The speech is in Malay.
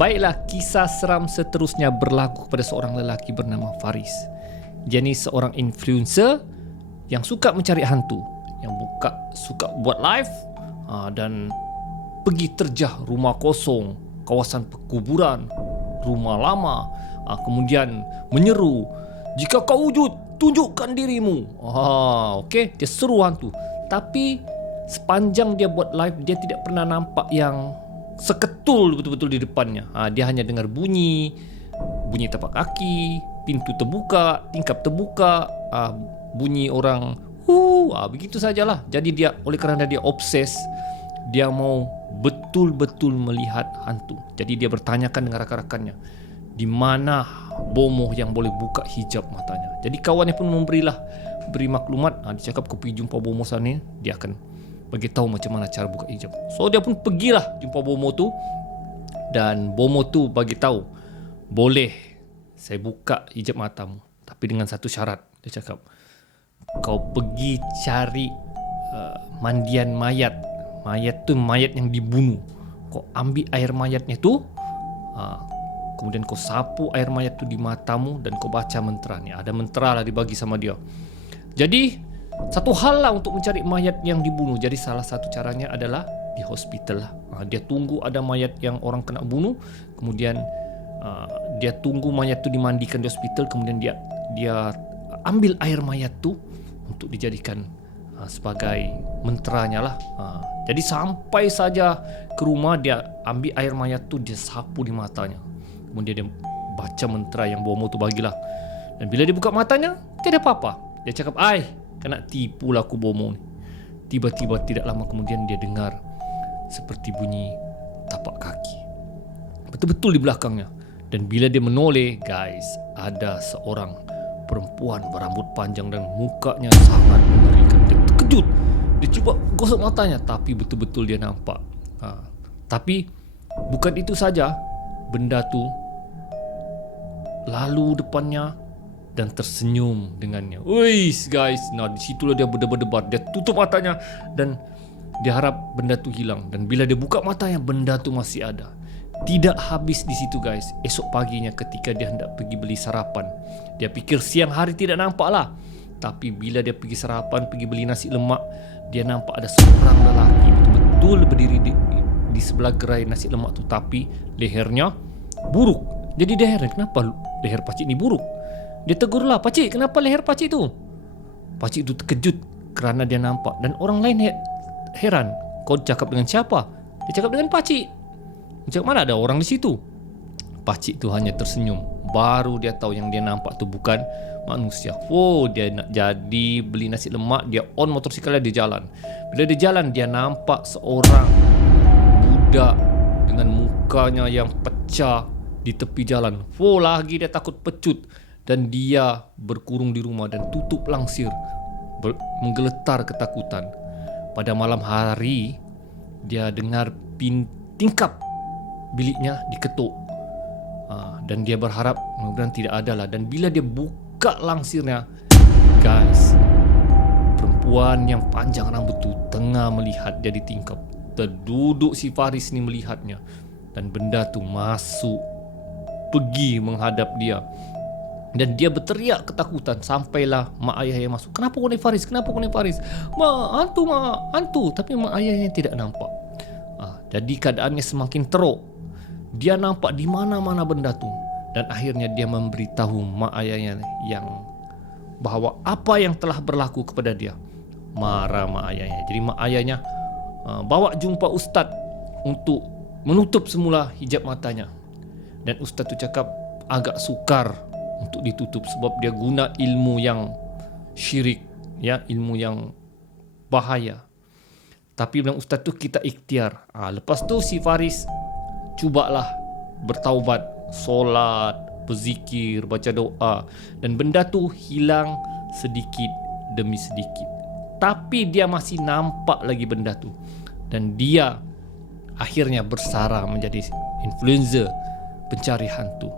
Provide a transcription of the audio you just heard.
Baiklah, kisah seram seterusnya berlaku kepada seorang lelaki bernama Faris. Dia ni seorang influencer yang suka mencari hantu, yang suka buat live dan pergi terjah rumah kosong, kawasan perkuburan, rumah lama, kemudian menyeru, "Jika kau wujud, tunjukkan dirimu." Okey, dia seru hantu. Tapi sepanjang dia buat live, dia tidak pernah nampak yang seketul betul-betul di depannya. Dia hanya dengar bunyi tapak kaki, pintu terbuka, tingkap terbuka, bunyi orang begitu sajalah. Jadi dia, oleh kerana dia obses, dia mau betul-betul melihat hantu. Jadi dia bertanyakan dengan rakan-rakannya, di mana bomoh yang boleh buka hijab matanya. Jadi kawannya pun beri maklumat. Dia cakap, kau pergi jumpa bomoh sana, dia akan bagi tahu macam mana cara buka hijab. So dia pun pergilah jumpa bomoh tu, dan bomoh tu bagi tahu, boleh saya buka hijab matamu, tapi dengan satu syarat. Dia cakap, kau pergi cari mandian mayat. Mayat tu mayat yang dibunuh. Kau ambil air mayatnya tu, kemudian kau sapu air mayat tu di matamu, dan kau baca mentera ni. Ada mentera lah dibagi sama dia. Jadi satu hal lah untuk mencari mayat yang dibunuh. Jadi salah satu caranya adalah di hospital lah. Dia tunggu ada mayat yang orang kena bunuh, kemudian dia tunggu mayat tu dimandikan di hospital, kemudian dia ambil air mayat tu untuk dijadikan sebagai menteranya lah. Jadi sampai saja ke rumah, dia ambil air mayat tu, dia sapu di matanya, kemudian dia baca mentera yang bomoh tu bagilah. Dan bila dia buka matanya, tidak ada apa-apa. Dia cakap, kena tipu lah aku bomoh ni. Tiba-tiba tidak lama kemudian dia dengar seperti bunyi tapak kaki, betul-betul di belakangnya. Dan bila dia menoleh, guys, ada seorang perempuan berambut panjang dan mukanya sangat mengerikan. Dia terkejut. Dia cuba gosok matanya, tapi betul-betul dia nampak. Tapi bukan itu saja, benda tu lalu depannya dan tersenyum dengannya. Uish, guys, di situlah dia berdebar-debar. Dia tutup matanya dan dia harap benda tu hilang. Dan bila dia buka matanya, benda tu masih ada. Tidak habis di situ, guys. Esok paginya ketika dia hendak pergi beli sarapan, dia fikir siang hari tidak nampak lah. Tapi bila dia pergi sarapan, pergi beli nasi lemak, dia nampak ada seorang lelaki betul-betul berdiri di sebelah gerai nasi lemak tu. Tapi lehernya buruk. Jadi dia heran, kenapa leher pakcik ni buruk? Dia tegurlah, "Pakcik, kenapa leher pakcik tu?" Pakcik tu terkejut kerana dia nampak. Dan orang lain heran, "Kau cakap dengan siapa?" Dia cakap, "Dengan pakcik." Dia cakap, "Mana ada orang di situ?" Pakcik tu hanya tersenyum. Baru dia tahu yang dia nampak tu bukan manusia. Dia nak jadi beli nasi lemak, dia on motosikal, dia jalan. Bila dia jalan, dia nampak seorang budak dengan mukanya yang pecah di tepi jalan. Lagi dia takut pecut. Dan dia berkurung di rumah dan tutup langsir, menggeletar ketakutan. Pada malam hari, dia dengar tingkap biliknya diketuk. Dan dia berharap mudah-mudahan tidak ada lah. Dan bila dia buka langsirnya, guys, perempuan yang panjang rambut tu tengah melihat dia di tingkap. Terduduk si Faris ni melihatnya. Dan benda tu masuk, pergi menghadap dia. Dan dia berteriak ketakutan. Sampailah mak ayahnya masuk. "Kenapa kau ni Faris? Kenapa kau ni Faris?" "Mak, hantu." Tapi mak ayahnya tidak nampak. Jadi keadaannya semakin teruk. Dia nampak di mana-mana benda tu. Dan akhirnya dia memberitahu mak ayahnya bahawa apa yang telah berlaku kepada dia. Marah mak ayahnya. Jadi mak ayahnya bawa jumpa ustaz untuk menutup semula hijab matanya. Dan ustaz tu cakap agak sukar untuk ditutup sebab dia guna ilmu yang syirik, ilmu yang bahaya. Tapi bilang ustaz tu, kita ikhtiar. Lepas tu si Faris cubalah bertaubat, solat, berzikir, baca doa, dan benda tu hilang sedikit demi sedikit. Tapi dia masih nampak lagi benda tu. Dan dia akhirnya bersara menjadi influencer pencari hantu.